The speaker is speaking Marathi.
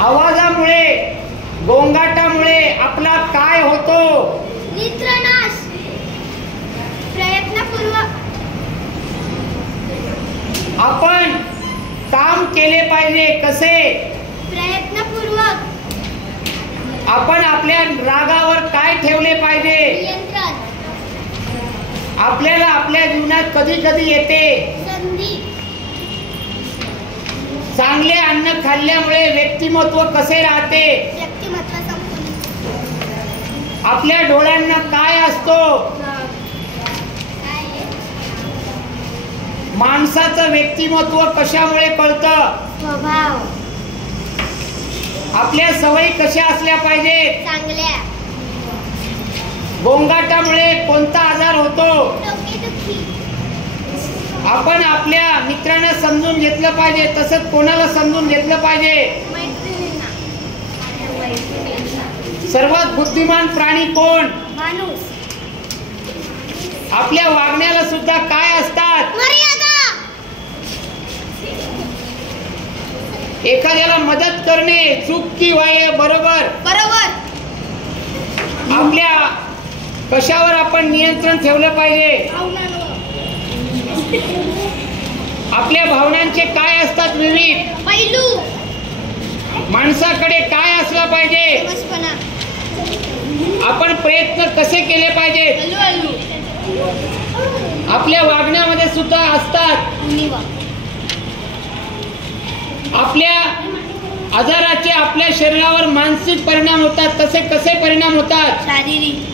आवाजामुळे, गोंगाटामुळे आपला काय होतो? निद्रानाश. प्रयत्नपूर्वक आपण काम केले पाहिजे. कसे? प्रयत्नपूर्वक. आपण आपल्या रागावर काय ठेवले पाहिजे? नियंत्रण. आपल्याला आपल्या जीवनात कधी कधी येते संधी. चांगले अन्न खाल्ल्यामुळे व्यक्तिमत्व कसे राहते? व्यक्तिमत्व संपन्न. आपल्या डोळ्यांना काय असतो? माणसाचं व्यक्तिमत्व कशामुळे कळतं? स्वभाव. आपल्या सवयी कशा असल्या पाहिजेत? चांगल्या. गोंगाटामुळे कोणता आजार होतो? डोकेदुखी. आपण आपल्या मित्रांना समजून घेतलं पाहिजे. तसंच कोणाला समजून घेतलं पाहिजे? मैत्रिणींना. सर्वात बुद्धिमान प्राणी कोण? माणूस. आपल्या वागण्याला सुद्धा काय असतात? मर्यादा. एखाद्याला मदत करणे चूक की वाय? बरोबर. बरोबर. आपल्या कशावर आपण नियंत्रण ठेवलं पाहिजे? आपल्या भावनांचे काय असतात विविध पैलू? माणसाकडे काय असला पाहिजे? समजपणा. आपण प्रयत्न कसे केले पाहिजे? हळूहळू. आपल्या वागण्यामध्ये सुद्धा असतात. आपल्या आजाराचे आपल्या शरीरावर मानसिक परिणाम होतात. तसे कसे परिणाम होतात? शारीरिक.